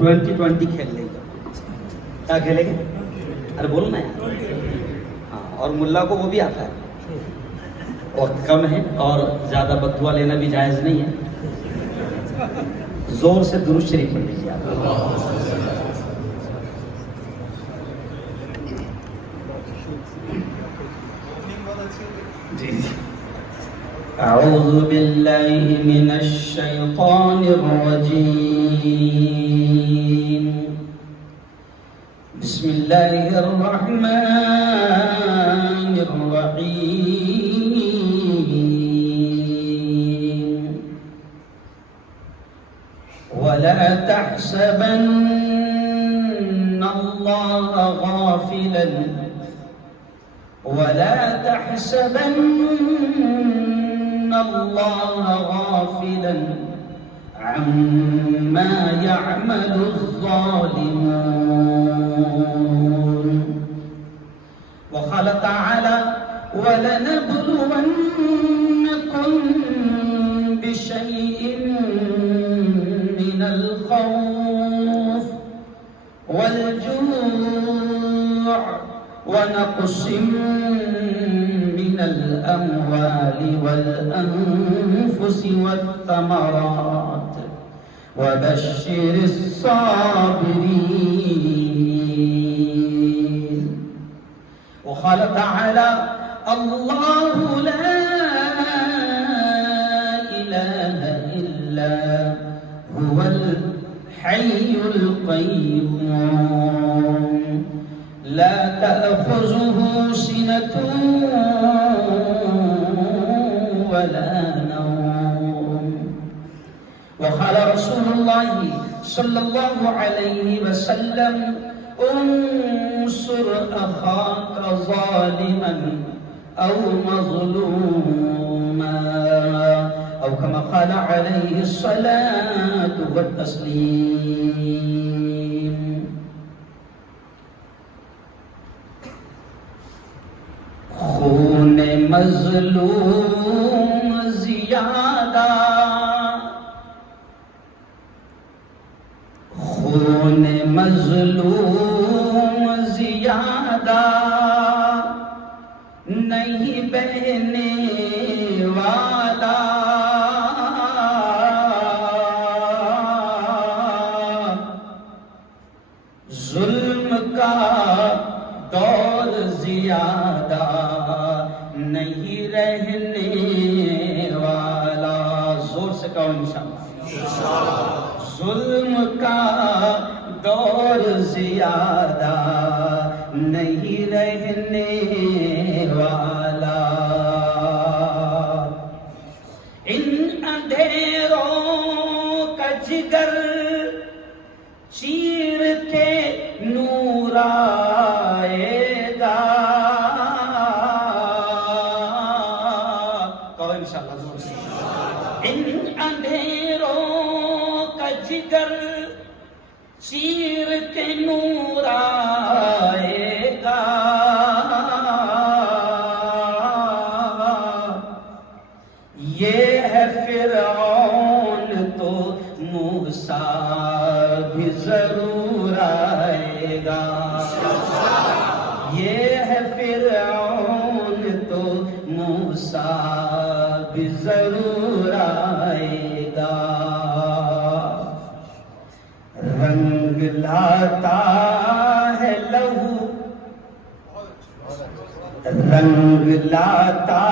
20-20 کھیل لیں گے. کیا کھیلیں گے؟ ارے بولو نا یار. ہاں، اور ملا کو وہ بھی آتا ہے. وقت کم ہے اور زیادہ بددعا لینا بھی جائز نہیں ہے. زور سے درود شریف پڑھ لیجیے آپ. اعوذ باللہ من الشیطان الرجیم. بسم اللہ الرحمن الرحیم. ولا تحسبن اللہ غافلا ولا تحسبن اللہ غافلا عما يعمل الظالمون. وقال تعالى ولنبلونكم بشيء من الخوف والجوع ونقص من الأموال والأنفس والثمرات وبشر الصابرين. وقال تعالى الله لا إله إلا هو الحي القيوم لا تأخذه سنة ولا نوم. وقال رسول الله صلى الله عليه وسلم انصر أخاك ظالما أو مظلوما أو كما قال عليه الصلاة والتسليم. خون مظلوم زیادہ خون مظلوم زیادہ نہیں بہنے والا. ظلم کا دور زیادہ نہیں رہنے والا. زور سے کہو انشاءاللہ. ظلم کا دور زیادہ نہیں رہنے والا. ان اندھیروں کا جگر چیر کے نور آئے گا. کہو انشاءاللہ زور سے. ان اندھیروں کا جگر چیر کے نور آئے گا. یہ ہے فرعون تو موسیٰ بھی ضرور آئے گا. یہ ہے فرعون تو موسیٰ بھی ضرور آئے گا. رنگ لاتا ہے لہو رنگ لاتا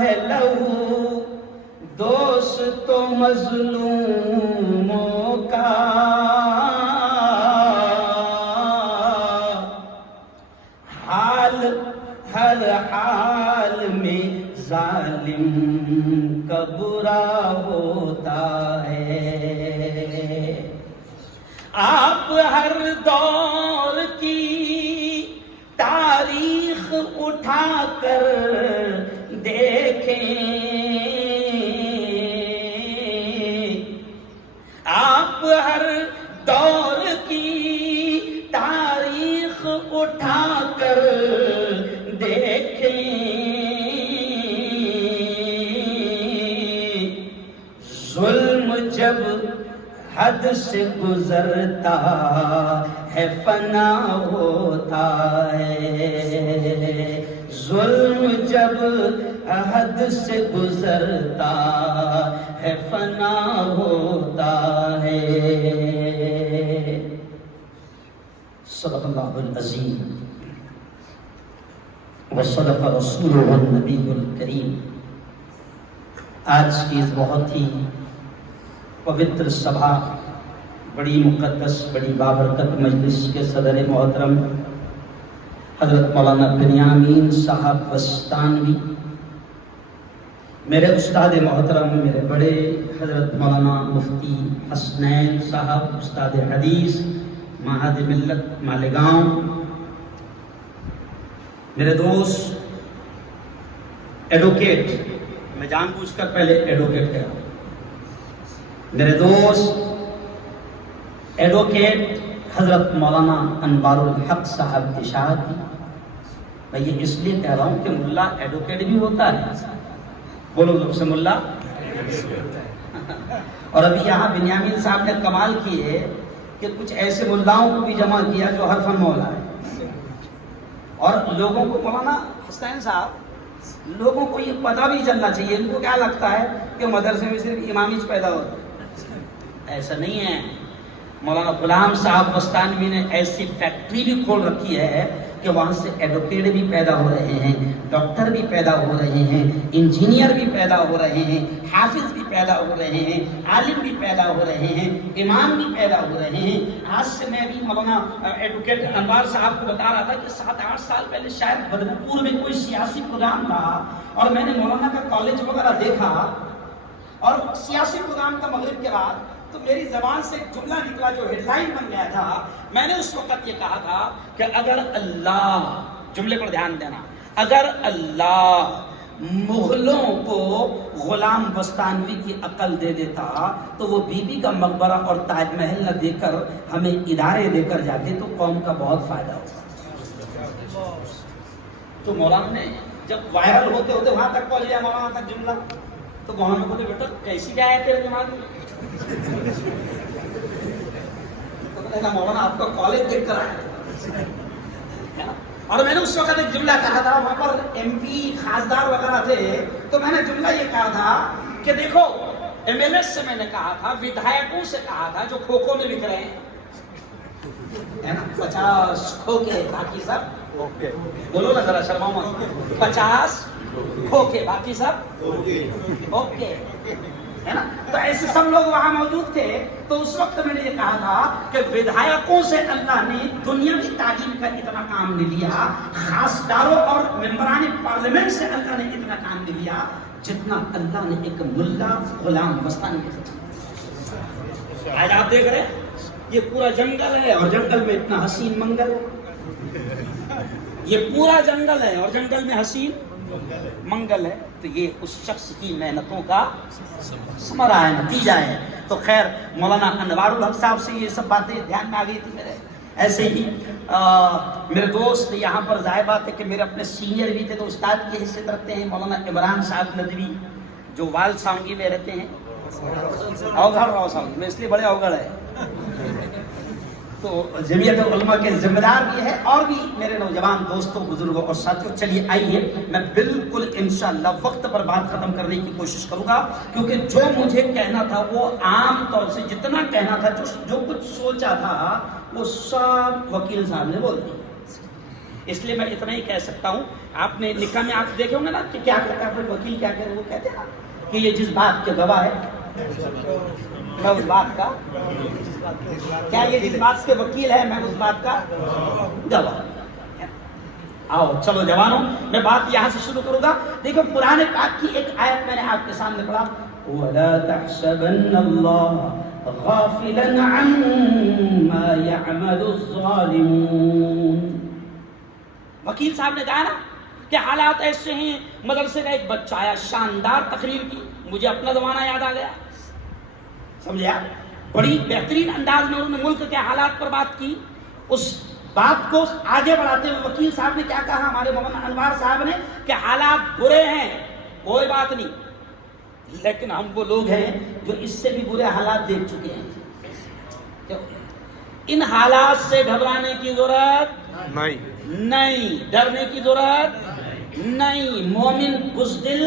ہے لہو دوست مظلوموں کا. حال ہر حال میں ظالم کا برا ہوتا ہے. آپ ہر دور کی تاریخ اٹھا کر دیکھیں. آپ ہر دور کی تاریخ اٹھا کر دیکھیں. ظلم جب حد سے گزرتا ہے فنا ہوتا ہے، ظلم جب حد سے گزرتا ہے فنا ہوتا ہے۔ صدق اللہ العظیم وصدق رسولہ النبی الکریم۔ آج کی اس بہت ہی پوتر سبھا، بڑی مقدس، بڑی بابرکت مجلس کے صدر محترم حضرت مولانا بنیامین صاحب بستانوی، میرے استاد محترم، میرے بڑے حضرت مولانا مفتی حسنین صاحب، استاد حدیث معہد ملت مالیگاؤں، میرے دوست ایڈوکیٹ، میں جان بوجھ کر پہلے ایڈوکیٹ کہہ رہا ہوں، میرے دوست ایڈوکیٹ حضرت مولانا انوار الحق صاحب اشاعتی، میں یہ اس لیے کہہ رہا ہوں کہ ملا ایڈوکیٹ بھی ہوتا ہے، بولو لوگ سے ملا۔ اور ابھی یہاں بنیامین صاحب نے کمال کی ہے کہ کچھ ایسے ملاؤں کو بھی جمع کیا جو ہر فن مولا ہے، اور لوگوں کو مولانا حسنین صاحب، لوگوں کو یہ پتہ بھی چلنا چاہیے، ان کو کیا لگتا ہے کہ مدرسے میں صرف امامیچ پیدا ہوتا ہے، ایسا نہیں ہے۔ مولانا غلام صاحب بستانوی نے ایسی فیکٹری بھی کھول رکھی ہے کہ وہاں سے ایڈوکیٹ بھی پیدا ہو رہے ہیں، ڈاکٹر بھی پیدا ہو رہے ہیں، انجینئر بھی پیدا ہو رہے ہیں، حافظ بھی پیدا ہو رہے ہیں، عالم بھی پیدا ہو رہے ہیں، امام بھی پیدا ہو رہے ہیں۔ آج سے میں بھی مولانا ایڈوکیٹ انوار صاحب کو بتا رہا تھا کہ 7-8 سال پہلے شاید بدرپور میں کوئی سیاسی پروگرام تھا، اور میں نے مولانا کا کالج وغیرہ دیکھا، اور سیاسی پروگرام کا مغرب کے بعد تو میری زبان سے ایک جملہ نکلا جو ہیڈ لائن بن گیا تھا۔ میں نے اس وقت یہ کہا تھا کہ اگر اللہ، جملے پر دھیان دینا، اگر اللہ مغلوں کو غلام بستانوی کی عقل دے دیتا تو وہ بی بی کا مقبرہ اور تاج محل نہ دے کر ہمیں ادارے دے کر جاتے تو قوم کا بہت فائدہ ہوتا۔ تو مولانا نے جب وائرل ہوتے ہوتے وہاں تک پہنچ گیا مولانا تک جملہ، تو وہاں نے بولے بیٹا کیسی کیا ہے تیرے دماغ میں؟ مولانا آپ کا کالج دیکھ کر آیا، اور میں نے اس وقت ایک جملہ کہا تھا، وہاں پر ایم پی خاصدار وغیرہ تھے، تو میں نے جملہ یہ کہا تھا کہ دیکھو ایم ایل ایس سے میں نے کہا تھا، ودھایکوں سے کہا تھا جو کھوکھو میں بک رہے ہیں نا، 50 کھوکھے باقی سب بولو نا ذرا شرماؤ مت، 50 کھوکھے باقی سب اوکے ہے نا، تو ایسے سب لوگ وہاں موجود تھے۔ تو اس وقت میں نے یہ کہا تھا کہ ودھایکوں سے اللہ نے دنیاوی تعلیم کا اتنا کام نہیں لیا، خاصداروں اور ممبران پارلیمنٹ سے اللہ نے اتنا کام نہیں لیا جتنا اللہ نے ایک ملا غلام بستانوی کے۔ آج آپ دیکھ رہے ہیں یہ پورا جنگل ہے، اور جنگل میں اتنا حسین منگل، یہ پورا جنگل ہے اور جنگل میں حسین منگل ہے، تو یہ اس شخص کی محنتوں کا ثمرہ ہے، نتیجہ ہے۔ تو خیر مولانا انوار الحق صاحب سے یہ سب باتیں دھیان میں آ گئی تھی میرے۔ ایسے ہی میرے دوست یہاں پر ظاہر بات ہے کہ میرے اپنے سینئر بھی تھے تو استاد کی حیثیت رکھتے ہیں، مولانا عمران صاحب ندوی جو وال سانگی میں رہتے ہیں، اوگھڑ راؤ سانگی میں، اس لیے بڑے اوگھڑ ہے، تو جمعیت علماء کے ذمہ دار بھی ہے، اور بھی میرے نوجوان دوستوں، بزرگوں اور ساتھیوں۔ چلیے آئیے، میں بالکل انشاءاللہ وقت پر بات ختم کرنے کی کوشش کروں گا، کیونکہ جو مجھے کہنا تھا وہ عام طور سے جتنا کہنا تھا، جو کچھ سوچا تھا وہ سب وکیل صاحب نے بول دیا، اس لیے میں اتنا ہی کہہ سکتا ہوں۔ آپ نے نکاح میں آپ دیکھے ہوں گے نا کہ کیا کہتا ہے وکیل، کیا کہتے ہیں، وہ کہتے ہیں کہ یہ جس بات کے گواہ ہے میں اس بات کا، کیا یہ جس بات کے وکیل ہے میں اس بات کا گواہ۔ آؤ چلو جوانوں، میں بات یہاں سے شروع کروں گا۔ دیکھو قرآن پاک کی ایک آیت میں نے آپ کے سامنے پڑھا، وَلَا تَحْسَبَنَّ اللَّهَ غَافِلًا عَمَّا يَعْمَلُ الظَّالِمُونَ۔ وکیل صاحب نے کہا نا کہ حالات ایسے ہیں، مدرسے کا ایک بچہ آیا، شاندار تقریر کی، مجھے اپنا زمانہ یاد آ گیا، سمجھے آپ، بڑی بہترین انداز میں انہوں نے ملک کے حالات پر بات کی۔ اس بات کو آگے بڑھاتے ہوئے وکیل صاحب نے کیا کہا، ہمارے مولانا انوار صاحب نے، کہ حالات برے ہیں، کوئی بات نہیں، لیکن ہم وہ لوگ ہیں جو اس سے بھی برے حالات دیکھ چکے ہیں۔ ان حالات سے گھبرانے کی ضرورت نہیں، ڈرنے کی ضرورت نہیں. مومن بزدل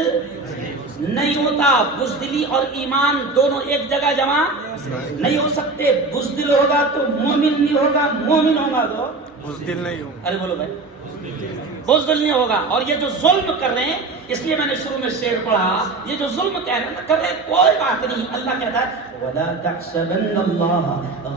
نہیں ہوتا. بزدلی اور ایمان دونوں ایک جگہ جمع نہیں ہو سکتے. بزدل ہوگا تو مومن نہیں ہوگا، مومن ہوگا تو بزدل نہیں ہوگا. ارے بولو بھائی، بزدل نہیں ہوگا. اور یہ جو ظلم کر رہے ہیں، اس لیے میں نے شروع میں شعر پڑھا، یہ جو ظلم کر رہے ہیں کوئی بات نہیں. اللہ کہتا ہے وَلَا تَحْسَبَنَّ اللَّهَ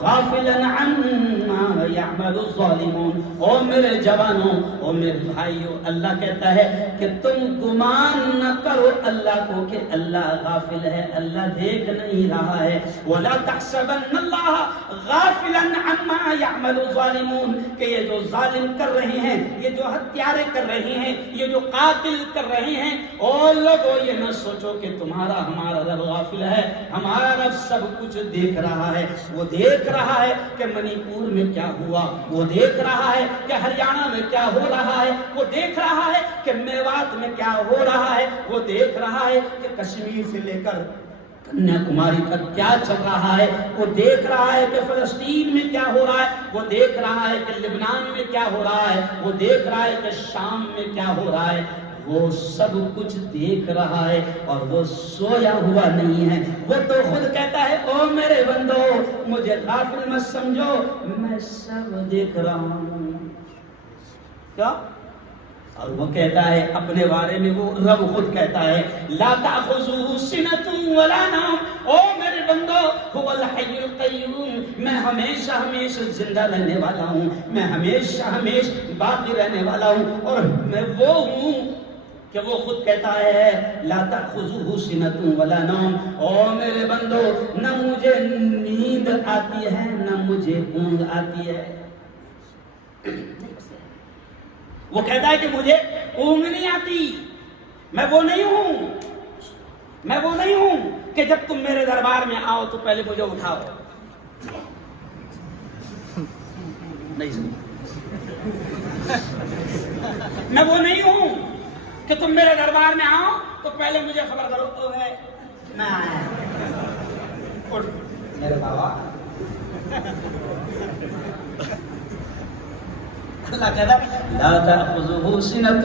غَافِلًا عَمَّا يَعْمَلُ الظَّالِمُونَ. او میرے جوانوں، او میرے بھائیوں، اللہ کہتا ہے کہ تم گمان نہ کرو اللہ کو کہ اللہ غافل ہے، اللہ دیکھ نہیں رہا ہے. وَلَا تَحْسَبَنَّ اللَّهَ غَافِلًا عَمَّا يَعْمَلُ الظَّالِمُونَ، کہ یہ جو ظالم کر رہے ہیں، یہ جو ہتھیارے کر رہے ہیں، یہ جو قاتل کر رہے ہیں، اور لوگوں یہ نہ سوچو کہ تمہارا ہمارا رب غافل ہے. ہمارا رب سب کچھ دیکھ رہا ہے. وہ دیکھ رہا ہے کہ منی پور میں کیا ہوا، وہ دیکھ رہا ہے کہ ہریانہ میں کیا ہو رہا ہے، وہ دیکھ رہا ہے کہ میوات میں کیا ہو رہا ہے، وہ دیکھ رہا ہے کہ کشمیر سے لے کر کنیا کماری تک کیا چل رہا ہے، وہ دیکھ رہا ہے کہ فلسطین میں کیا ہو رہا ہے، وہ دیکھ رہا ہے کہ لبنان میں کیا ہو رہا ہے، وہ دیکھ رہا ہے کہ شام میں کیا ہو رہا ہے. وہ سب کچھ دیکھ رہا ہے اور وہ سویا ہوا نہیں ہے. وہ تو خود کہتا ہے او میرے بندو مجھے غافل مت سمجھو، میں سب دیکھ رہا ہوں. کیا؟ اور وہ کہتا ہے اپنے بارے میں، وہ رب خود کہتا ہے لا تأخذه سنة ولا نوم. او میرے بندو هو الحي القيوم، میں ہمیشہ ہمیشہ زندہ رہنے والا ہوں، میں ہمیشہ باقی رہنے والا ہوں. اور میں وہ ہوں کہ وہ خود کہتا ہے لا تأخذه سنة ولا نوم. او میرے بندو نہ مجھے نیند آتی ہے نہ مجھے اونگ آتی ہے. وہ کہتا ہے کہ مجھے اونگ نہیں آتی. میں وہ نہیں ہوں، میں وہ نہیں ہوں کہ جب تم میرے دربار میں آؤ تو پہلے مجھے اٹھاؤ. نہیں سمجھ. میں وہ نہیں ہوں کہ تم میرے دربار میں آؤ تو پہلے مجھے خبر کرو تو ہے میں آیا. اٹھ میرے بابا. اللہ کہتا ہے لا تأخذه سنة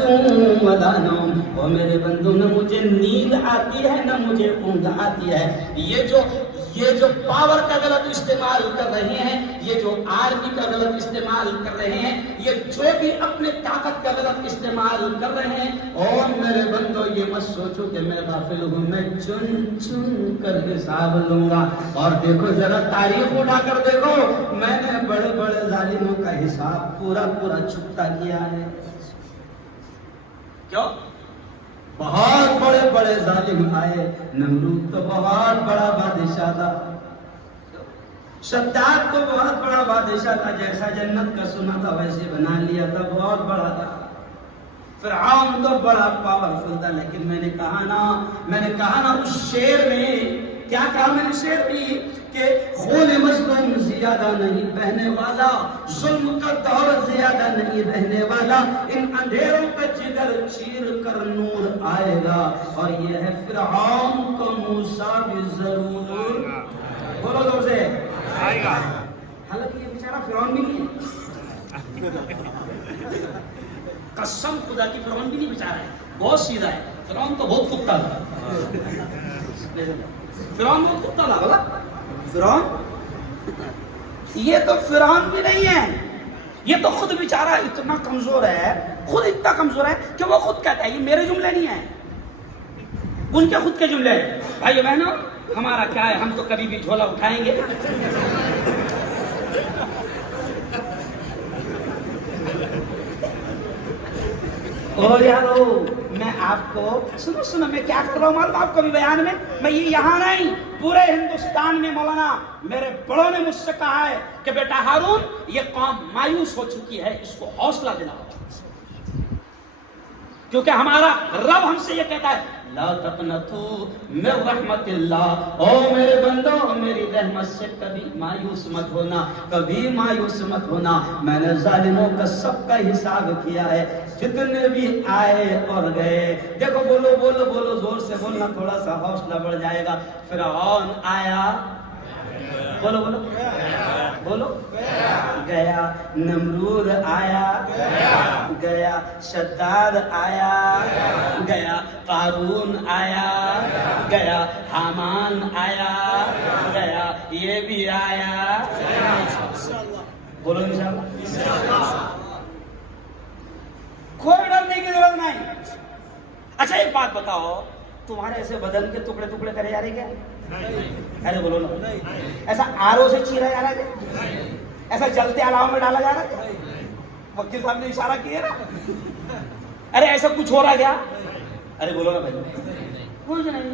ولا نوم. وہ میرے بندوں نہ مجھے نیند آتی ہے نہ مجھے اونگ آتی ہے. یہ جو پاور کا غلط استعمال کر رہے ہیں، یہ جو آرمی کا غلط استعمال کر رہے ہیں، یہ جو بھی اپنے طاقت کا غلط استعمال کر رہے ہیں، اور میرے بندو یہ مت سوچو کہ میں غافل ہوں. میں چن چن کر حساب لوں گا. اور دیکھو ذرا تاریخ اٹھا کر دیکھو، میں نے بڑے بڑے ظالموں کا حساب پورا چھپتا کیا ہے. کیوں؟ بہت بڑے بڑے ظالم آئے. نمرود تو بہت بڑا بادشاہ تھا، شداد تو بہت بڑا بادشاہ تھا، جیسا جنت کا سنا تھا ویسے بنا لیا تھا، بہت بڑا تھا. فرعون تو بڑا پاورفل تھا. لیکن میں نے کہا نا اس شعر میں کیا کہا میں نے شعر میں کہ خون مظلوم زیادہ نہیں بہنے والا، ظلم کا دور زیادہ نہیں رہنے والا، ان اندھیروں پہ جگر چیر کر نور آئے گا. اور یہ ہے فرعون کو موسیٰ بھی ضرور بولو دور سے آئے گا. حالانکہ یہ بیچارہ فرعون بھی نہیں ہے، قسم خدا کی فرعون بھی نہیں بیچارہ ہے، بہت سیدھا ہے. فرعون تو بہت کتا تھا، فرعون بہت کتا تھا. بولا فرعون، یہ تو فرعون بھی نہیں ہے، یہ تو خود بیچارہ اتنا کمزور ہے، خود اتنا کمزور ہے کہ وہ خود کہتا ہے. یہ میرے جملے نہیں ہیں، ان کے خود کے جملے ہیں. بھائی بہنوں ہمارا کیا ہے، ہم تو کبھی بھی جھولا اٹھائیں گے. اور یارو میں آپ کو سنو میں کیا کر رہا ہوں معلوم آپ کو بھی بیان میں یہ یہاں نہیں پورے ہندوستان میں مولانا میرے بڑوں نے مجھ سے کہا ہے کہ بیٹا ہارون یہ قوم مایوس ہو چکی ہے، اس کو حوصلہ دلاؤ. کیونکہ ہمارا رب ہم سے یہ کہتا ہے لا تقنطوا من رحمت اللہ. او میرے بندو میری رحمت سے کبھی مایوس مت ہونا، کبھی مایوس مت ہونا. میں نے ظالموں کا سب کا حساب کیا ہے، جتنے بھی آئے اور گئے. دیکھو بولو بولو بولو زور سے بولنا، تھوڑا سا حوصلہ بڑھ جائے گا. فرعون آیا، بولو بولو بولو گیا نمرود آیا گیا شداد آیا گیا قارون آیا گیا حامان آیا گیا یہ بھی آیا بولو انشاءاللہ کوئی ڈرنے کی ضرورت نہیں اچھا ایک بات بتاؤ تمہارے ایسے بدن کے ٹکڑے ٹکڑے کرے جا رہے کیا ارے بولو نا ایسا آرو سے چیرا جا رہا ہے ایسا جلتے علاوہ میں ڈالا جا رہا ہے وکیل صاحب نے اشارہ کیا نا ارے ایسا کچھ ہو رہا کیا ارے بولو نا بھائی کچھ نہیں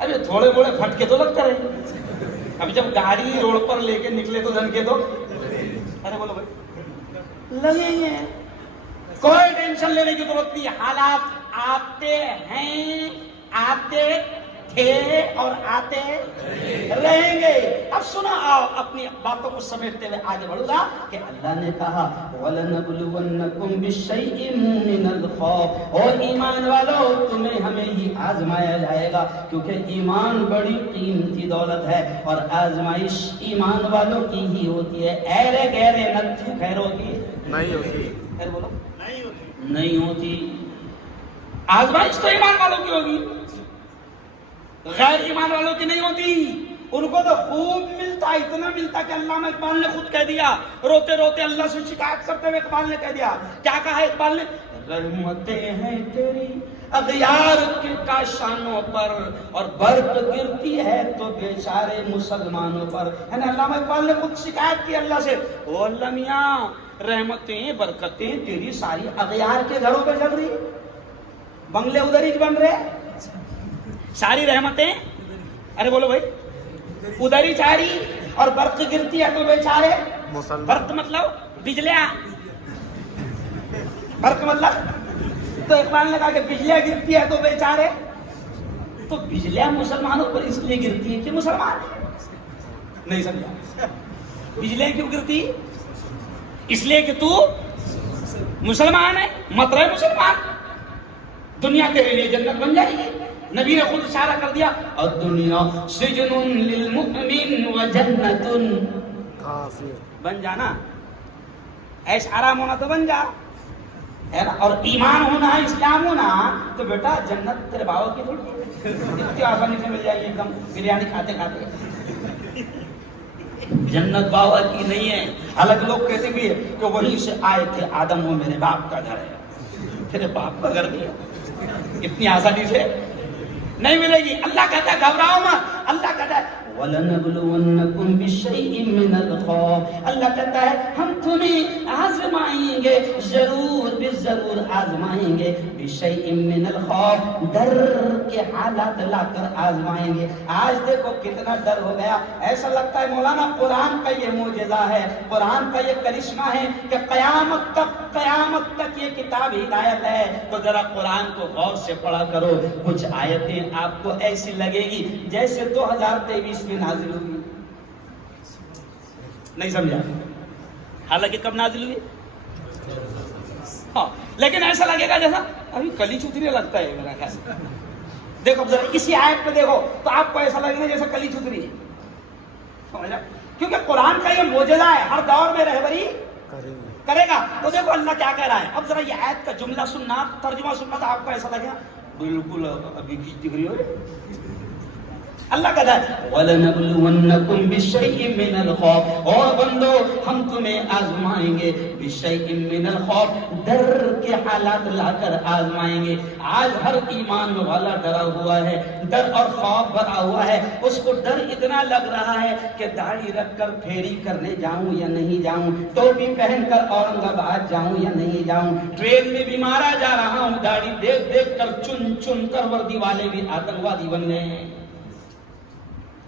ارے تھوڑے بوڑے پھٹکے تو لگتا رہے ابھی جب گاڑی روڈ پر لے کے نکلے تو دھن کے تو ارے بولو بھائی لگیں گے کوئی ٹینشن لینے کی ضرورت نہیں حالات آتے ہیں آتے تھے اور آتے رہیں گے اب سنا آؤ اپنی باتوں کو سمیٹتے ہوئے آگے بڑھوں گا کہ اللہ نے کہا وَلَنَبْلُوَنَّكُمْ بِشَيْءٍ مِّنَ الْخَوْفِ اور ایمان والوں تمہیں ہمیں ہی آزمایا جائے گا کیونکہ ایمان بڑی قیمتی دولت ہے اور آزمائش ایمان والوں کی ہی ہوتی ہے ایرے گہرے نتھو خیروں کی نہیں ہوتی خیر بولو نہیں ہوتی آزمائش تو ایمان والوں کی ہوگی غیر ایمان والوں کی نہیں ہوتی ان کو تو خوب ملتا اتنا ملتا کہ علامہ اقبال نے خود کہہ دیا روتے روتے اللہ سے شکایت کرتے ہوئے اقبال نے کہہ دیا کیا کہا اقبال نے رحمتیں ہیں تیری اغیار کے کاشانوں پر اور برف گرتی ہے تو بیچارے مسلمانوں پر ہے نا علامہ اقبال نے خود شکایت کی اللہ سے او اللہ میاں رحمتیں برکتیں تیری ساری اغیار کے گھروں پہ چل رہی بنگلے ادھر ہی بن رہے ساری رحمتیں ارے بولو بھائی ادھر ہی چاری اور برق گرتی ہے تو بیچارے برق مطلب بجلیاں برق مطلب تو اقبال نے کہا کہ بجلیاں گرتی ہے تو بیچارے تو بجلیاں مسلمانوں پر اس لیے گرتی ہے کہ مسلمان نہیں سمجھا بجلیاں کیوں گرتی اس لیے کہ تو مسلمان ہے مت رہے مسلمان دنیا تیرے لیے جنت بن جائے گی نبی نے خود اشارہ کر دیا الدنیا سجن للمؤمن وجنت بن جانا ایش آرام ہونا تو بن جا ہے نا اور ایمان ہونا اسلام ہونا تو بیٹا جنت تیرے باوا کی تھوڑی اتنی آسانی سے مل جائے گی ایک دم بریانی کھاتے کھاتے جنت باوا کی نہیں ہے حالانکہ لوگ کہتے بھی ہے کہ وہیں سے آئے تھے آدم وہ میرے باپ کا گھر ہے تیرے باپ کا گھر نہیں ہے اتنی آسانی سے نہیں ملے گی اللہ کہتا ہے گھبراؤ مت اللہ کہتا ہے وَلَنَبْلُوَنَّكُمْ بِشَيْءٍ مِّنَ الْخَوْفِ اللہ کہتا ہے ہم تمہیں آزمائیں گے ضرور آزمائیں گے بِشَيْءٍ مِّنَ الْخَوْفِ ڈر کے حالات لا کر آزمائیں گے آج دیکھو کتنا ڈر ہو گیا ایسا لگتا ہے مولانا قرآن کا یہ معجزہ ہے قرآن کا یہ کرشمہ ہے کہ قیامت تک یہ کتاب ہدایت ہے تو ذرا قرآن کو غور سے پڑھا کرو کچھ آیتیں آپ کو ایسی لگے گی جیسے 2023 میں نازل ہوئی نہیں سمجھا حالانکہ کب نازل ہوئی ہاں لیکن ایسا لگے گا جیسا ابھی کلی چھتری لگتا ہے میرا خیال دیکھو ذرا اسی آیت پہ دیکھو تو آپ کو ایسا لگے گا جیسا کلی چھتری ہے سمجھا کیونکہ قرآن کا یہ معجزہ ہے ہر دور میں رہبری کرے گا تو دیکھو اللہ کیا کہہ رہا ہے اب ذرا یہ آیت کا جملہ سننا ترجمہ سننا تو آپ کو ایسا لگے گا بالکل ابھی کی دکھ رہی ہو اللہ کہتا ہے وَلَنَبْلُوَنَّكُمْ بِشَيْءٍ مِّنَ الْخَوْفِ اور بندو ہم تمہیں آزمائیں گے بِشَيْءٍ مِّنَ الْخَوْفِ ڈر کے حالات لا کر آزمائیں گے آج ہر ایمان والا ڈرا ہوا ہے ڈر اور خوف بھرا ہوا ہے اس کو ڈر اتنا لگ رہا ہے کہ داڑھی رکھ کر پھیری کرنے جاؤں یا نہیں جاؤں ٹوپی پہن کر اورنگ آباد جاؤں یا نہیں جاؤں ٹرین میں بھی مارا جا رہا ہوں داڑھی دیکھ دیکھ کر چن چن کر وردی والے بھی آتنکوادی بن گئے ہیں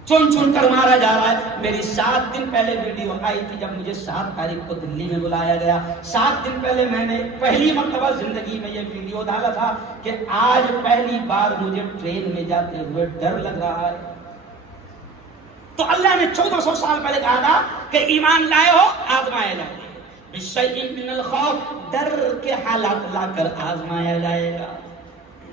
چن چن کر مارا جا رہا ہے میری 7 دن پہلے ویڈیو آئی تھی جب مجھے 7 تاریخ کو دلی میں بلایا گیا 7 دن پہلے میں نے پہلی مرتبہ زندگی میں یہ ویڈیو ڈالا تھا کہ آج پہلی بار مجھے ٹرین میں جاتے ہوئے ڈر لگ رہا ہے تو اللہ نے 1400 سال پہلے کہا تھا کہ ایمان لائے ہو آزمایا جائے گا بِشَيْءٍ مِّنَ الْخَوْفِ ڈر کے حالات لا کر آزمایا جائے گا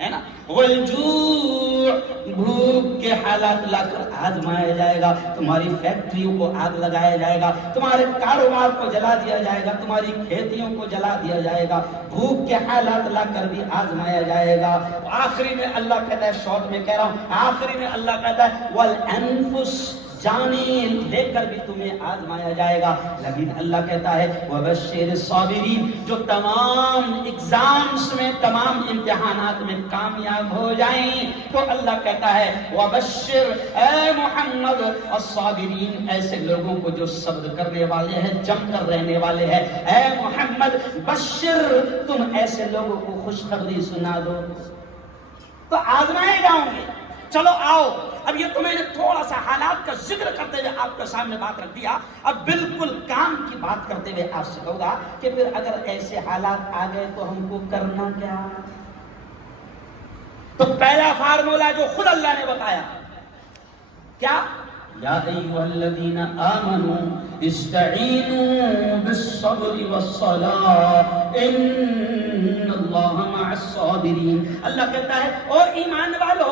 ہے نا, والجوع, بھوک کے حالات لا کر آزمایا جائے گا, تمہاری فیکٹریوں کو آگ لگایا جائے گا, تمہارے کاروبار کو جلا دیا جائے گا, تمہاری کھیتیوں کو جلا دیا جائے گا, بھوک کے حالات لا کر بھی آزمایا جائے گا. آخری میں اللہ کہتا ہے, شارٹ میں کہہ رہا ہوں, آخری میں اللہ کہتا ہے والانفس, جانیں لے کر بھی تمہیں آزمایا جائے گا. لیکن اللہ کہتا ہے وبشر الصابرین, جو تمام ایگزامز میں, تمام امتحانات میں کامیاب ہو جائیں تو اللہ کہتا ہے وبشر, اے محمد, الصابرین, ایسے لوگوں کو جو صبر کرنے والے ہیں, جم کر رہنے والے ہیں. اے محمد بشر, تم ایسے لوگوں کو خوشخبری سنا دو. تو آزمائے جاؤں گے. چلو آؤ, اب یہ تو میں نے تھوڑا سا حالات کا ذکر کرتے ہوئے آپ کے سامنے بات رکھ دیا. اب بالکل کام کی بات کرتے ہوئے آپ سے کہوں گا کہ پھر اگر ایسے حالات آ گئے تو ہم کو کرنا کیا. تو پہلا فارمولہ جو خود اللہ نے بتایا کیا, یا ایھا الذین آمنوا استعینوا بالصبر والصلاۃ ان اللہ مع الصابرین. اللہ کہتا ہے او ایمان والو,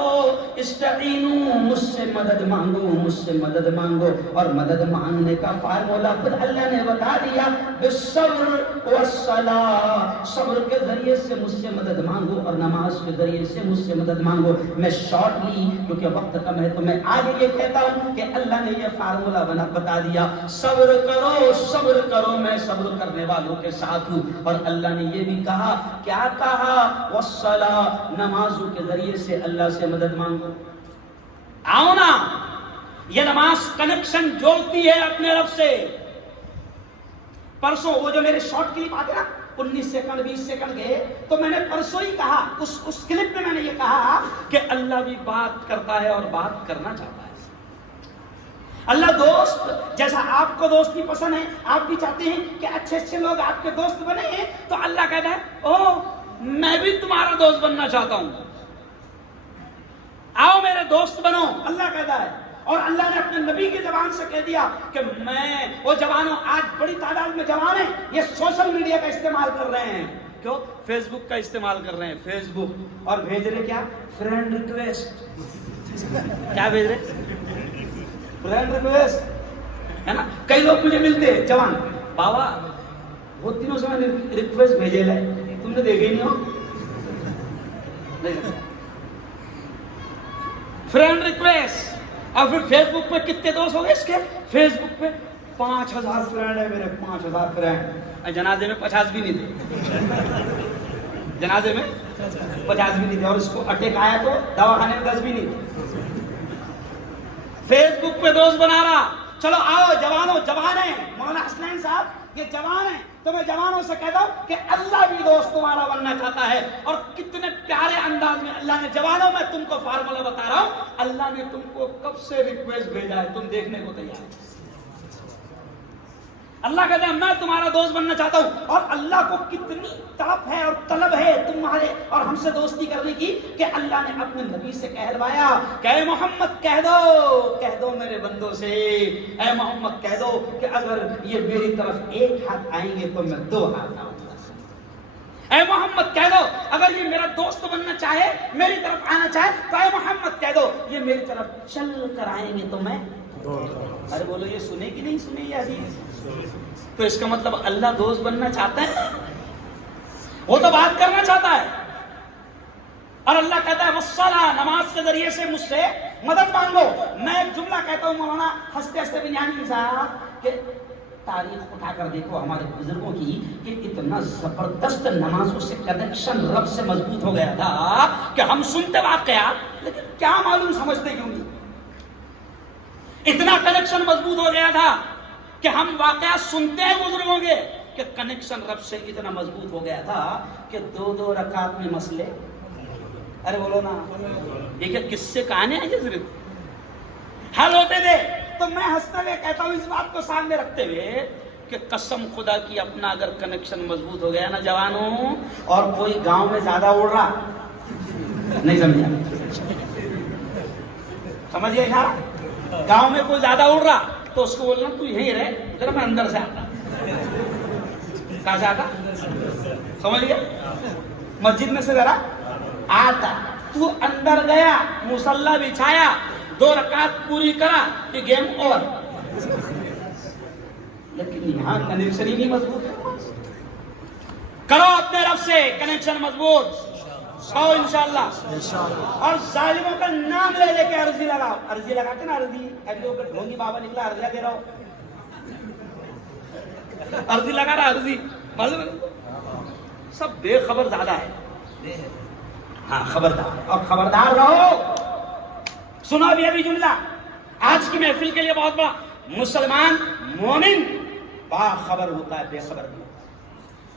استعینوا, مجھ سے مدد مانگو, مجھ سے مدد مانگو. اور مدد مانگنے کا فارمولہ خود اللہ نے بتا دیا, بالصبر والصلاۃ, صبر کے ذریعے سے مجھ سے مدد مانگو اور نماز کے ذریعے سے مجھ سے مدد مانگو. میں شارٹلی, کیونکہ وقت کم ہے تو میں آگے یہ کہتا ہوں کہ اللہ نے یہ فارمولہ بتا دیا, صبر کرو, صبر کرو, میں صبر کرنے والوں کے ساتھ ہوں. اور اللہ نے یہ بھی کہا, کیا کہا, والصلاۃ, نمازوں کے ذریعے سے اللہ سے مدد مانگو. آؤ نا, یہ نماز کنیکشن جوڑتی ہے اپنے رب سے. پرسوں وہ جو میرے شارٹ کلپ آتے نا 19 سیکنڈ 20 سیکنڈ گئے, تو میں نے پرسوں ہی کہا, اس کلپ میں نے یہ کہا کہ اللہ بھی بات کرتا ہے اور بات کرنا چاہتا ہے. اللہ دوست, جیسا آپ کو دوستی پسند ہے, آپ بھی چاہتے ہیں کہ اچھے اچھے لوگ آپ کے دوست بنے ہیں, تو اللہ کہتا ہے او میں بھی تمہارا دوست بننا چاہتا ہوں, آؤ میرے دوست بنو, اللہ کہتا ہے. اور اللہ نے اپنے نبی کی زبان سے کہہ دیا کہ میں, وہ جوانوں, آج بڑی تعداد میں جوان ہیں, یہ سوشل میڈیا کا استعمال کر رہے ہیں. کیوں؟ فیس بک کا استعمال کر رہے ہیں, فیس بک, اور بھیج رہے کیا, فرینڈ ریکویسٹ. کیا بھیج رہے, فرینڈ ریکویسٹ, ہے نا. کئی لوگ مجھے ملتے ہیں جوان, بابا بہت دنوں سے میں نے ریکویسٹ بھیجے لائے, تم نے دیکھے نہیں ہو. Friend request. اور پھر فیس بک پہ کتنے دوست ہو گئے اس کے, فیس بک پہ 5000 فرینڈ ہے میرے, 5000 فرینڈ. جنازے میں 50 بھی نہیں تھے, جنازے میں 50 بھی نہیں تھے, اور اس کو اٹیک آیا تو دواخانے میں 10 بھی نہیں تھے. فیس بک پہ دوست بنا رہا. چلو آؤ جوانوں, جوان ہیں, مولانا حسنین صاحب یہ جوان ہیں, تو میں جوانوں سے کہتا ہوں کہ اللہ بھی دوست تمہارا بننا چاہتا ہے. اور کتنے پیارے انداز میں اللہ نے, جوانوں میں تم کو فارمولہ بتا رہا ہوں, اللہ نے تم کو کب سے ریکویسٹ بھیجا ہے, تم دیکھنے کو تیار ہے. اللہ کہتا ہے میں تمہارا دوست بننا چاہتا ہوں. اور اللہ کو کتنی طلب ہے اور طلب ہے تمہارے اور ہم سے دوستی کرنے کی, کہ اللہ نے اپنے نبی سے کہلوایا کہ اے محمد کہہ دو میرے بندوں سے, اے محمد کہہ دو کہ اگر یہ میری طرف ایک ہاتھ آئیں گے تو میں 2 ہاتھ آؤں گا. اے محمد کہہ دو اگر یہ میرا دوست بننا چاہے, میری طرف آنا چاہے, تو اے محمد کہہ دو یہ میری طرف چل کر آئیں گے تو میں. ارے بولو یہ سنے کہ نہیں سنے یہ حدیث؟ تو اس کا مطلب اللہ دوست بننا چاہتا ہے, وہ تو بات کرنا چاہتا ہے. اور اللہ کہتا ہے والصلاۃ, نماز کے ذریعے سے مجھ سے مدد مانگو. میں ایک جملہ کہتا ہوں مولانا ہنستے ہنستے بنیانی صاحب, کہ تاریخ اٹھا کر دیکھو ہمارے بزرگوں کی, کہ اتنا زبردست نمازوں سے کنیکشن رب سے مضبوط ہو گیا تھا کہ ہم سنتے واقعات لیکن کیا معلوم سمجھتے کیوں نہیں. اتنا کنیکشن مضبوط ہو گیا تھا کہ ہم واقعات سنتے ہیں بزرگوں کے, کہ کنیکشن رب سے اتنا مضبوط ہو گیا تھا کہ 2 رکعت میں مسئلے. ارے بولو نا, یہ کیا کس سے کہانے ہیں, یہ صرف حل ہوتے تھے. تو میں ہنستے ہوئے کہتا ہوں اس بات کو سامنے رکھتے ہوئے کہ قسم خدا کی اپنا اگر کنیکشن مضبوط ہو گیا نا جوانوں, اور کوئی گاؤں میں زیادہ اڑ رہا, نہیں سمجھا, سمجھئے اشارہ, گاؤں میں کوئی زیادہ اڑ رہا تو اس کو بولنا تو یہیں رہے, ذرا میں اندر سے آتا. کہاں سے آتا, سمجھ گیا, مسجد میں سے ذرا آتا. تو اندر گیا, مصلی بچھایا, 2 رکعت پوری کرا کہ گیم اوور. لیکن یہاں کنیکشن ہی نہیں مضبوط ہے. کرو اپنے رب سے کنیکشن مضبوط, کہو انشاءاللہ. اور ظالموں کا نام لے لے کے عرضی لگاؤ. عرضی لگاتے نا, عرضی ڈھونگی بابا نکلا عرضیہ دے رہا ہو, عرضی لگا رہا, عرضی سب بے خبر زیادہ ہے. ہاں خبردار, اور خبردار رہو. سنو ابھی جملہ آج کی محفل کے لیے بہت بڑا. مسلمان مومن باخبر ہوتا ہے, بے خبر نہیں.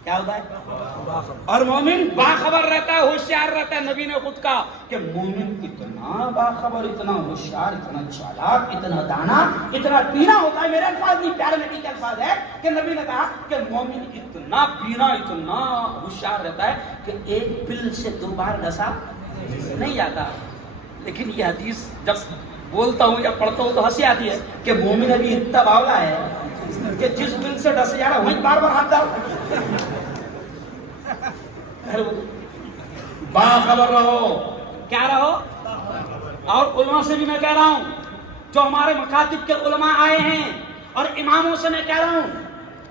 کیا ہوتا ہے؟ اور مومن باخبر رہتا ہے, ہوشیار رہتا ہے. نبی نے خود کہا کہ مومن اتنا باخبر, اتنا ہوشیار, اتنا چالاک, اتنا دانا, اتنا پینا ہوتا ہے. میرے الفاظ نہیں, پیارے نبی کے الفاظ ہے کہ نبی نے کہا کہ مومن اتنا پینا, اتنا ہوشیار رہتا ہے کہ ایک پل سے 2 بار ڈسا نہیں جاتا. لیکن یہ حدیث جب بولتا ہوں یا پڑھتا ہوں تو ہنسی آتی ہے کہ مومن ابھی اتنا باولا ہے کہ جس پل سے ڈسے جا رہا وہیں بار بار ہاتھ ڈال. باخبر رہو. کیا رہو؟ اور علماء سے بھی میں کہہ رہا ہوں, جو ہمارے مکاتب کے علماء آئے ہیں, اور اماموں سے میں کہہ رہا ہوں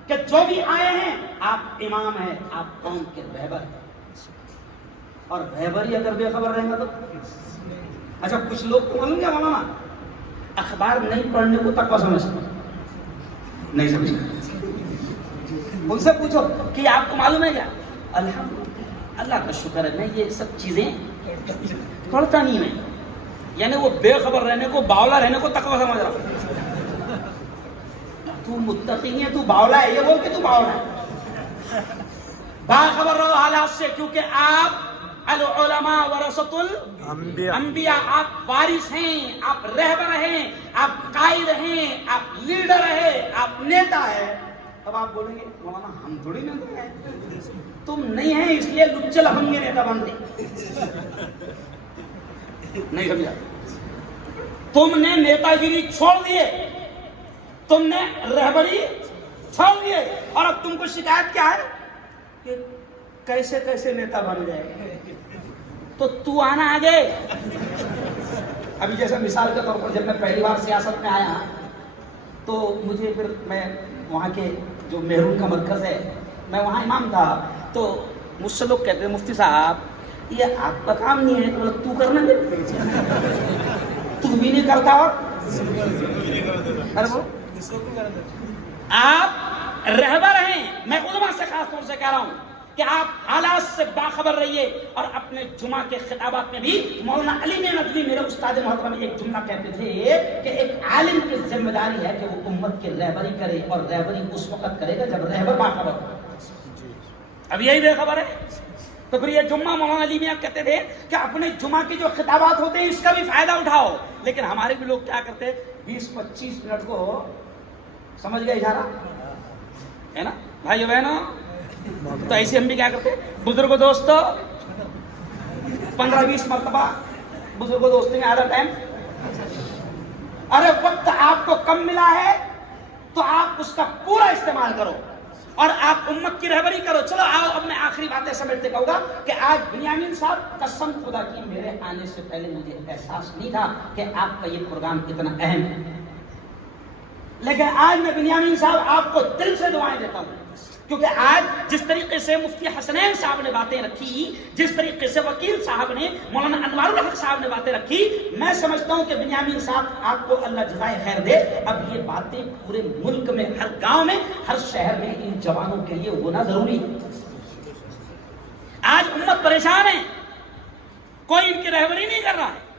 کہ جو بھی آئے ہیں, آپ امام ہیں, آپ قوم کے رہبر. اور رہبر ہی اگر بے خبر رہیں گا تو اچھا, کچھ لوگ تو معلوم گیا مولانا اخبار نہیں پڑھنے کو تقویٰ سمجھتے نہیں سمجھتے. ان سے پوچھو کہ آپ کو معلوم ہے کیا؟ الحمدللہ, اللہ کا شکر ہے, میں یہ سب چیزیں پڑھتا نہیں. میں یعنی وہ بے خبر رہنے کو, باولا رہنے کو تقویٰ سمجھ رہا ہوں. تو متقی نہیں ہے, تو باولا ہے, یہ بول کے تو باولا ہے. باخبر رہو حالات سے, کیونکہ آپ العلماء ورثۃ الانبیاء, آپ وارث ہیں, آپ رہبر ہیں, آپ قائد ہیں, آپ لیڈر ہیں, آپ نیتا ہیں. اب آپ بولیں گے مولانا ہم تھوڑی نیتا ہیں. تم نہیں ہیں اس لیے لچے لفنگے نیتا بن گئے. نہیں سمجھا؟ تم نے نیتا گیری چھوڑ دیے, تم نے رہبری چھوڑ دیے, اور اب تم کو شکایت کیا ہے کہ کیسے کیسے نیتا بن گئے. تو آنا آگے. ابھی جیسے مثال کے طور پر جب میں پہلی بار سیاست میں آیا تو مجھے پھر, میں وہاں کے جو مہرون کا مرکز ہے, میں وہاں امام تھا, تو مجھ سے لوگ کہتے ہیں مفتی صاحب یہ آپ کا کام نہیں ہے, تو کرنا دے. تو بھی نہیں کرتا. اور آپ رہبر ہیں. میں علماء سے خاص طور سے کہہ رہا ہوں کہ آپ حالات سے باخبر رہیے. اور اپنے جمعہ کے خطابات میں بھی مولانا علی ندوی میرے استاد محترم ایک جملہ کہتے تھے کہ ایک عالم کی ذمہ داری ہے کہ وہ امت کی رہبری کرے, اور رہبری اس وقت کرے گا جب رہبر باخبر ہو. اب یہی بے خبر ہے. تو پھر یہ جمعہ مولانا علی میاں کہتے تھے کہ اپنے جمعہ کے جو خطابات ہوتے ہیں اس کا بھی فائدہ اٹھاؤ. لیکن ہمارے بھی لوگ کیا کرتے ہیں, 20-25 منٹ کو سمجھ گئے اشارہ ہے نا بھائی بہنوں, تو ایسے ہم بھی کیا کرتے, بزرگ دوستو 15-20 مرتبہ بزرگ دوستی میں آدھا ٹائم. ارے وقت آپ کو کم ملا ہے تو آپ اس کا پورا استعمال کرو, اور آپ امت کی رہبری کرو. چلو آؤ, اب میں آخری باتیں سمیٹتے کہوں گا کہ آج بنیامین صاحب قسم خدا کی میرے آنے سے پہلے مجھے احساس نہیں تھا کہ آپ کا یہ پروگرام اتنا اہم ہے. لیکن آج میں بنیامین صاحب آپ کو دل سے دعائیں دیتا ہوں, کیونکہ آج جس طریقے سے مفتی حسنین صاحب نے باتیں رکھی, جس طریقے سے وکیل صاحب نے, مولانا انوار الحق صاحب نے باتیں رکھی, میں سمجھتا ہوں کہ بنیامین صاحب آپ کو اللہ جزائے خیر دے. اب یہ باتیں پورے ملک میں, ہر گاؤں میں, ہر شہر میں ان جوانوں کے لیے ہونا ضروری ہے. آج امت پریشان ہے, کوئی ان کی رہبری نہیں کر رہا ہے.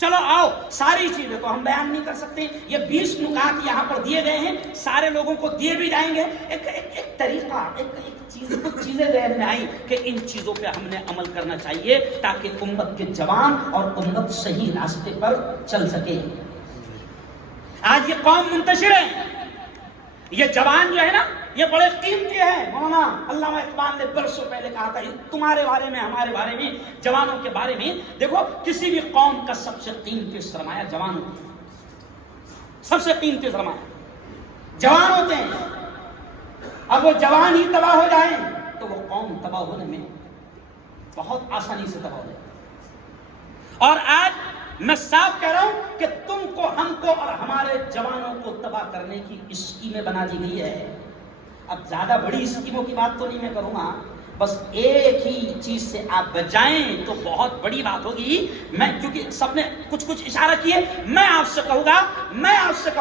چلو آؤ, ساری چیزیں تو ہم بیان نہیں کر سکتے. یہ 20 نکات یہاں پر دیے گئے ہیں, سارے لوگوں کو دیے بھی جائیں گے. ایک طریقہ, کچھ چیزیں ذہن میں آئی کہ ان چیزوں پہ ہم نے عمل کرنا چاہیے تاکہ امت کے جوان اور امت صحیح راستے پر چل سکے. آج یہ قوم منتشر ہے, یہ جوان جو ہے نا یہ بڑے قیمتی ہیں. مولانا علامہ اقبال نے برسوں پہلے کہا تھا تمہارے بارے میں, ہمارے بارے میں, جوانوں کے بارے میں. دیکھو کسی بھی قوم کا سب سے قیمتی سرمایہ جوان ہوتے ہیں, سب سے قیمتی سرمایہ جوان ہوتے ہیں. اب وہ جوان ہی تباہ ہو جائیں تو وہ قوم تباہ ہونے میں بہت آسانی سے تباہ ہو جائے گا۔ اور آج میں صاف کہہ رہا ہوں کہ تم کو، ہم کو اور ہمارے جوانوں کو تباہ کرنے کی اسکیمیں بنا دی گئی ہے۔ اب زیادہ بڑی اسکیموں کی بات تو نہیں میں کروں گا، بس ایک ہی چیز سے آپ بچائیں تو بہت بڑی بات ہوگی۔ میں کیونکہ سب نے کچھ کچھ اشارہ کیے، میں آپ سے کہوں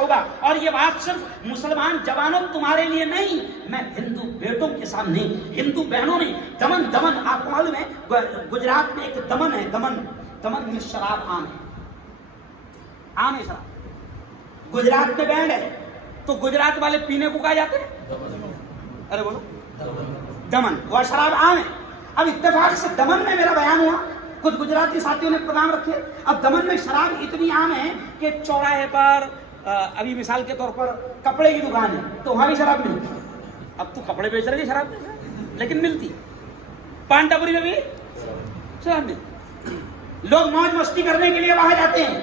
گا اور یہ بات صرف مسلمان جوانوں تمہارے لیے نہیں، میں ہندو بیٹوں کے سامنے، ہندو بہنوں نے دمن آپ کو معلوم ہے گجرات میں ایک دمن ہے، دمن میں شراب عام ہے شراب، گجرات میں بینڈ ہے، تو گجرات والے پینے کو کہا جاتے ہیں، ارے بولو دمن، وہ شراب عام ہے۔ اب اتفاق سے دمن میں میرا بیان ہوا، کچھ گجراتی ساتھیوں نے پروگرام رکھے، اب دمن میں شراب اتنی عام ہے کہ چوراہے پر ابھی مثال کے طور پر کپڑے کی دکان ہے تو وہاں بھی شراب ملتی ہے۔ اب تو کپڑے بیچ رہے شراب لیکن ملتی، پان ٹپری میں بھی شراب ملتی، لوگ موج مستی کرنے کے لیے وہاں جاتے ہیں۔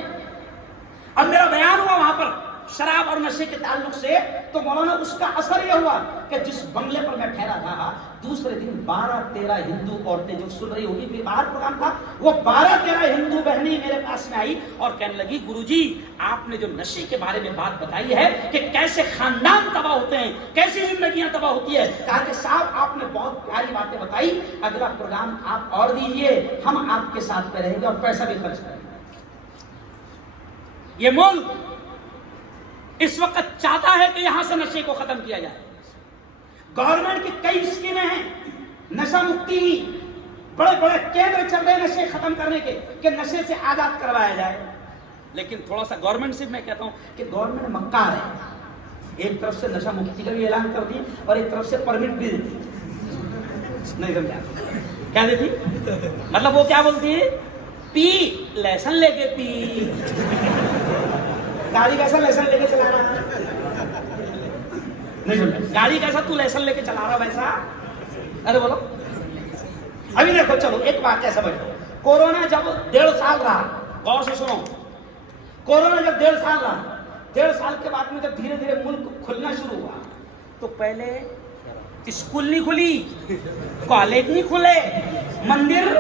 اب میرا بیان ہوا وہاں پر شراب اور نشے کے تعلق سے، تو مولانا اس کا اثر یہ ہوا کہ جس بنگلے پر میں ٹھہرا تھا، دوسرے دن 12-13 ہندو عورتیں جو سن رہی ہوگی کہ باہر پروگرام تھا، وہ 12-13 ہندو بہنیں میرے پاس میں آئی اور کہنے لگی گروجی آپ نے جو نشے کے بارے میں بات بتائی ہے کہ کیسے خاندان تباہ ہوتے ہیں، کیسی زندگیاں تباہ ہوتی ہے، کہا کہ صاحب آپ نے بہت پیاری باتیں بتائی، اگلا پروگرام آپ اور دیجئے، ہم آپ کے ساتھ میں رہیں گے اور پیسہ بھی خرچ کریں گے۔ یہ ملک اس وقت چاہتا ہے کہ یہاں سے نشے کو ختم کیا جائے۔ گورنمنٹ کی کئی اسکیمیں ہیں، نشہ مکتی، بڑے بڑے کیندر چل رہے نشے ختم کرنے کے کہ نشے سے آزاد کروایا جائے، لیکن تھوڑا سا گورنمنٹ سے میں کہتا ہوں کہ گورنمنٹ مکار ہے، ایک طرف سے نشہ مکتی کا بھی اعلان کرتی اور ایک طرف سے پرمٹ بھی دیتی، نہیں سمجھا کیا دیتی؟ مطلب وہ کیا بولتی ہے، پی لہسن لے کے پی، گاڑی کیسا لہسن لے کے چلا رہا ہے، نہیں سمجھا، گاڑی کیسا تو لہسن لے کے چلا رہا ویسا، ارے بولو۔ ابھی دیکھو چلو ایک بات کیسا بچو، کورونا جب 1.5 سال رہا، غور سے سنو، کورونا جب 1.5 سال رہا، 1.5 سال کے بعد میں جب دھیرے دھیرے ملک کھلنا شروع ہوا، تو پہلے اسکول نہیں کھلی، کالج نہیں کھلے، مندر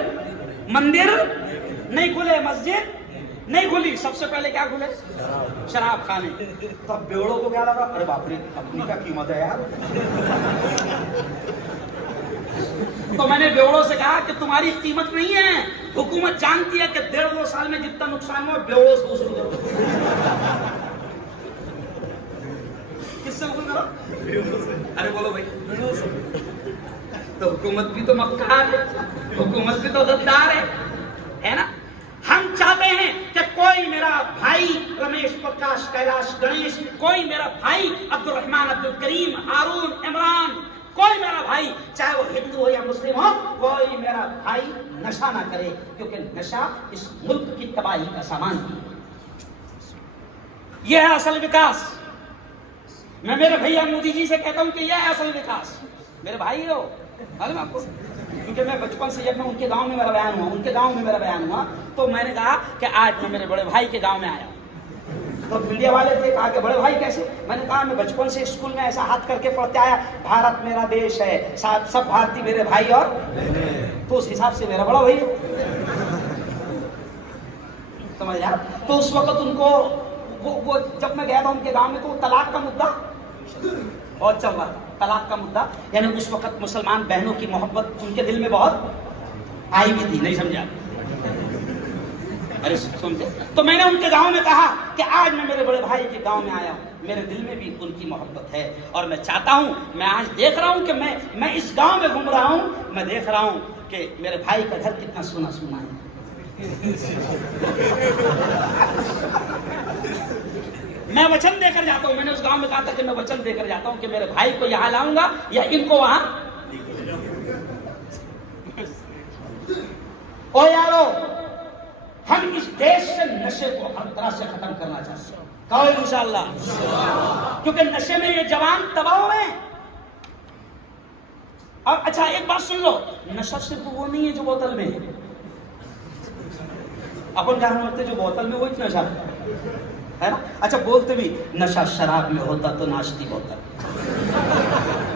نہیں کھلے، مسجد نہیں کھلی، سب سے پہلے کیا کھلے؟ شراب خانے۔ تو اب بیوڑوں کو کیا لگا، ارے باپ رے اپنی کیا قیمت ہے یار، تو میں نے بیوڑوں سے کہا کہ تمہاری قیمت نہیں ہے، حکومت جانتی ہے کہ 1.5-2 سال میں جتنا نقصان ہوا بیوڑوں سے وصول کرو۔ کس سے وصول کرو؟ ارے بولو بھائی، تو حکومت بھی تو مکار ہے، حکومت بھی تو غدار ہے نا۔ ہم چاہتے ہیں کہ کوئی میرا بھائی رمیش پرکاش کیلاش گنیش، کوئی میرا بھائی عبد الرحمن عبد الکریم ہارون عمران، کوئی میرا بھائی چاہے وہ ہندو ہو یا مسلم ہو، کوئی میرا بھائی نشہ نہ کرے، کیونکہ نشہ اس ملک کی تباہی کا سامان ہے۔ یہ ہے اصل وکاس۔ میں میرے بھیا مودی جی سے کہتا ہوں کہ یہ ہے اصل وکاس، میرے بھائی ہو معلوم آپ کو، کیونکہ میں بچپن سے جب میں ان کے گاؤں میں میرا بیان ہوا تو میں نے کہا کہ آج میں میرے بڑے بھائی کے گاؤں میں آیا ہوں، تو میڈیا والے تھے، کہا کہ بڑے بھائی کیسے؟ میں نے کہا میں بچپن سے اسکول میں ایسا ہاتھ کر کے پڑھتے آیا، بھارت میرا دیش ہے، سب بھارتی میرے بھائی، اور تو اس حساب سے میرا بڑا بھائی ہے، سمجھ رہا۔ تو اس وقت ان کو وہ جب میں گیا تھا ان کے گاؤں میں تو طلاق کا مدعا بہت چل رہا تھا، طلاق کا مدعا، یعنی اس وقت مسلمان بہنوں کی محبت ان کے دل میں بہت آئی بھی تھی، نہیں سمجھا؟ ارے سمجھے؟ تو میں نے ان کے گاؤں میں کہا کہ آج میں میرے بڑے بھائی کے گاؤں میں آیا ہوں، میرے دل میں بھی ان کی محبت ہے، اور میں چاہتا ہوں، میں آج دیکھ رہا ہوں کہ میں اس گاؤں میں گھوم رہا ہوں، میں دیکھ رہا ہوں کہ میرے بھائی کا گھر کتنا سونا سونا ہے۔ میں وچن دے کر جاتا ہوں، میں نے اس گاؤں میں کہا تھا کہ میں وچن دے کر جاتا ہوں کہ میرے بھائی کو یہاں لاؤں گا یا ان کو وہاں۔ او یارو، ہم اس دیش سے نشے کو ہر طرح سے ختم کرنا چاہتے ہیں، کہو انشاءاللہ، کیونکہ نشے میں یہ جوان تباہ ہوئے ہیں۔ اور اچھا ایک بات سن لو، نشہ صرف وہ نہیں ہے جو بوتل میں ہے، اپن کہاں ہوتے جو بوتل میں وہ اتنا نشہ ہے نا، اچھا بولتے بھی نشہ شراب میں ہوتا تو ناشتی بوتل،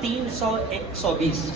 300 120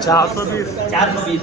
420। 420।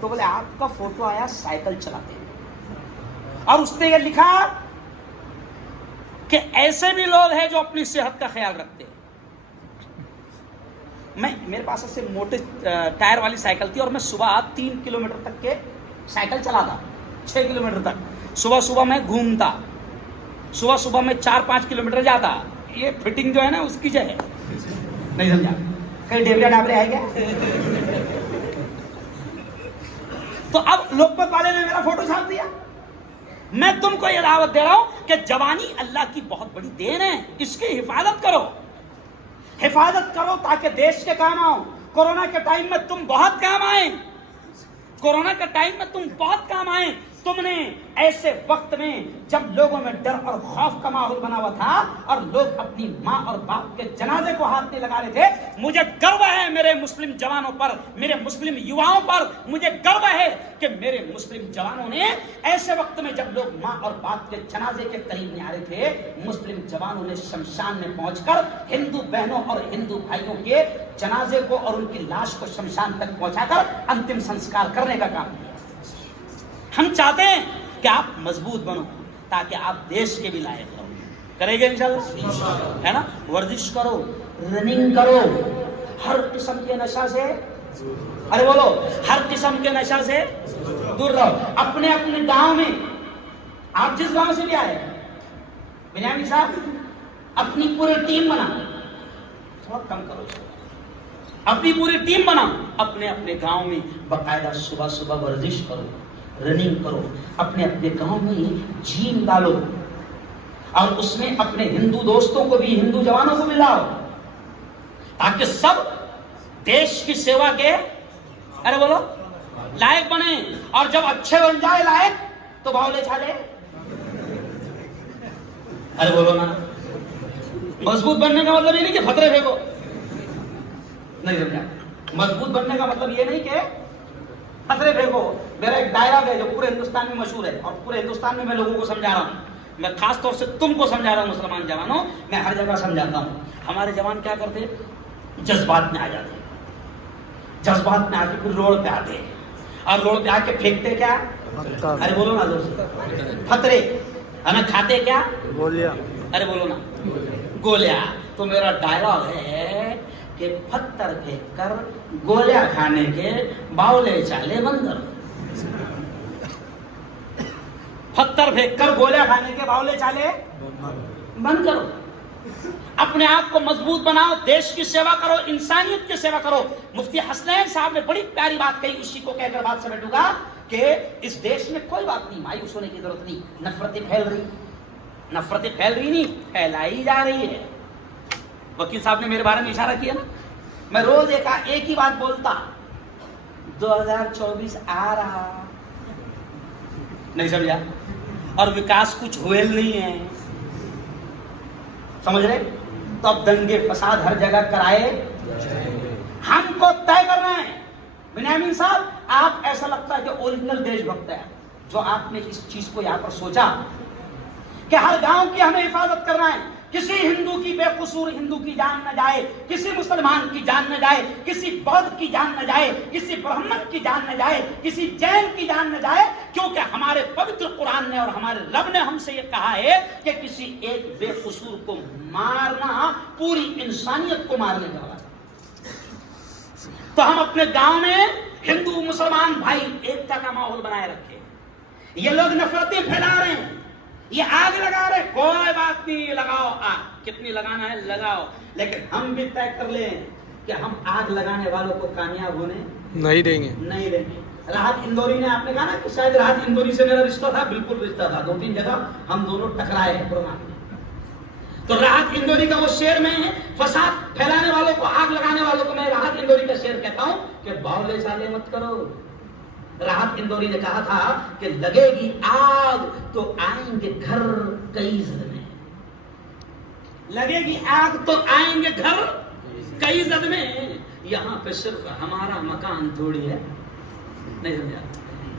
تو بولے آپ کا فوٹو آیا سائیکل چلاتے ہیں، اور اس نے یہ لکھا کہ ایسے بھی لوگ ہیں جو اپنی صحت کا خیال رکھتے ہیں. میرے پاس ایسے موٹے ٹائر والی سائیکل تھی، اور میں صبح 3 کلومیٹر تک کے سائیکل چلاتا، 6 کلومیٹر تک. صبح میں گھومتا، صبح میں 4-5 کلومیٹر جاتا. یہ فٹنگ جو ہے نا اس کی جو ہے، نہیں سمجھا؟ کہیں ڈیبریا ڈابرے ہے کیا؟ تو اب لوکمت والے نے میرا فوٹو چھاپ دیا. میں تم کو یہ دعوت دے رہا ہوں کہ جوانی اللہ کی بہت بڑی دین ہے، اس کی حفاظت کرو، حفاظت کرو تاکہ دیش کے کام آؤ. کورونا کے ٹائم میں تم بہت کام آئے، کورونا کے ٹائم میں تم بہت کام آئے. تم نے ایسے وقت میں جب لوگوں میں ڈر اور خوف کا ماحول بنا ہوا تھا اور لوگ اپنی ماں اور باپ کے جنازے کو ہاتھ نہیں لگا رہے تھے، مجھے گرو ہے میرے مسلم جوانوں پر، میرے مسلم یواؤں پر. مجھے گرو ہے کہ میرے مسلم جوانوں نے ایسے وقت میں جب لوگ ماں اور باپ کے جنازے کے قریب نہیں آ رہے تھے، مسلم جوانوں نے شمشان میں پہنچ کر ہندو بہنوں اور ہندو بھائیوں کے جنازے کو اور ان کی لاش کو شمشان تک پہنچا کر انتم سنسکار کرنے کا کام کیا. ہم چاہتے ہیں کہ آپ مضبوط بنو تاکہ آپ دیش کے بھی لائق رہو. کریں گے انشاءاللہ، ہے نا؟ ورزش کرو، رننگ کرو، ہر قسم کے نشہ سے، ارے بولو، ہر قسم کے نشہ سے دور رہو. اپنے اپنے گاؤں میں، آپ جس گاؤں سے بھی آئے بنیامین صاحب، اپنی پوری ٹیم بنا، تھوڑا کم کرو، اپنی پوری ٹیم بنا، اپنے اپنے گاؤں میں باقاعدہ صبح ورزش کرو، رننگ کرو، اپنے اپنے گاؤں میں جھیم ڈالو، اور اس میں اپنے ہندو دوستوں کو بھی، ہندو جوانوں کو بھی لاؤ، تاکہ سب دیش کی سیوا کے، ارے بولو، لائق بنے. اور جب اچھے بن جائے لائق تو باولے چھالے، ارے بولو نا. مضبوط بننے کا مطلب یہ نہیں کہ پتھرے پھینکو، نہیں سمجھا؟ مضبوط بننے کا مطلب یہ نہیں کہ پتھرے پھینکو. میرا ایک ڈائلاگ ہے جو پورے ہندوستان میں مشہور ہے، اور پورے ہندوستان میں میں لوگوں کو سمجھا رہا ہوں. میں خاص طور سے تم کو سمجھا رہا ہوں مسلمان جوانوں، میں ہر جگہ سمجھاتا ہوں. ہمارے جوان کیا کرتے؟ جذبات میں آ جاتے، جذبات میں آ کے پھر روڈ پہ آتے، اور روڈ پہ آ کے پھینکتے کیا؟ ارے بولو نا دوست، پتھرے. ہے نا؟ کھاتے کیا؟ گولیاں. ارے بولو نا، گولیاں. تو میرا ڈائلاگ ہے کہ پتھر پھینک کر گولیاں کھانے کے باولے چالے بند کرو. پتھر پھینک کر گولیاں کھانے کے باولے چالے بند کرو. اپنے آپ کو مضبوط بناؤ، دیش کی سیوا کرو، انسانیت کی سیوا کرو. مفتی حسنین صاحب نے بڑی پیاری بات کہی، اسی کو کہہ کر بات سمیٹوں گا کہ اس دیش میں کوئی بات نہیں مایوس ہونے کی ضرورت نہیں. نفرتیں پھیل رہی، نفرتیں پھیل رہی نہیں، پھیلائی جا رہی ہے. وکیل صاحب نے میرے بارے میں اشارہ کیا نا، میں روز ایک ہی بات بولتا، 2024 آ رہا، نہیں سمجھا؟ اور وکاس کچھ ہوئل نہیں ہے، سمجھ رہے؟ تو اب دنگے فساد ہر جگہ کرائے ہم کو طے کرنا ہے. بنیامین صاحب، آپ ایسا لگتا ہے کہ اوریجنل دیش بھکت ہے جو آپ نے اس چیز کو یہاں پر سوچا کہ ہر گاؤں کی ہمیں حفاظت کرنا ہے. کسی ہندو کی بے قصور ہندو کی جان نہ جائے، کسی مسلمان کی جان نہ جائے، کسی بودھ کی جان نہ جائے، کسی برہمن کی جان نہ جائے، کسی جین کی جان نہ جائے، کیونکہ ہمارے پوتر قرآن نے اور ہمارے رب نے ہم سے یہ کہا ہے کہ کسی ایک بے قصور کو مارنا پوری انسانیت کو مارنے کا ہے. تو ہم اپنے گاؤں میں ہندو مسلمان بھائی ایکتا کا ماحول بنائے رکھے. یہ لوگ نفرتیں پھیلا رہے ہیں، یہ آگ لگا رہے، کوئی بات نہیں، لگاؤ آگ، کتنی لگانا ہے لگاؤ، لیکن ہم بھی طے کر لیں کہ ہم آگ لگانے والوں کو کامیاب ہونے نہیں دیں گے، نہیں دیں گے. راحت اندوری نے، آپ نے کہا نا کہ شاید راحت اندوری سے میرا رشتہ تھا، بالکل رشتہ تھا. 2-3 جگہ ہم دونوں ٹکرائے ہیں پروگرام میں. تو راحت اندوری کا وہ شعر میں فساد پھیلانے والوں کو، آگ لگانے والوں کو میں راحت اندوری کا شعر کہتا ہوں کہ باولے چالے مت کرو. راحت اندوری نے کہا تھا کہ لگے گی آگ تو آئیں گے گھر کئی زد میں، لگے گی آگ تو آئیں گے گھر کئی زد میں. یہاں پہ صرف ہمارا مکان تھوڑی ہے، نہیں سمجھا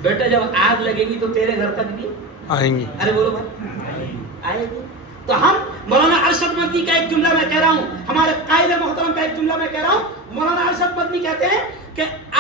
بیٹا؟ جب آگ لگے گی تو تیرے گھر تک بھی آئیں گی. ارے بولو بھائی، آئے گی. تو ہم مولانا ارشد مدنی کا ایک جملہ میں کہہ رہا ہوں، ہمارے قائد محترم کا ایک جملہ میں کہہ رہا ہوں. مولانا ارشد مدنی کہتے ہیں کہ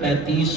35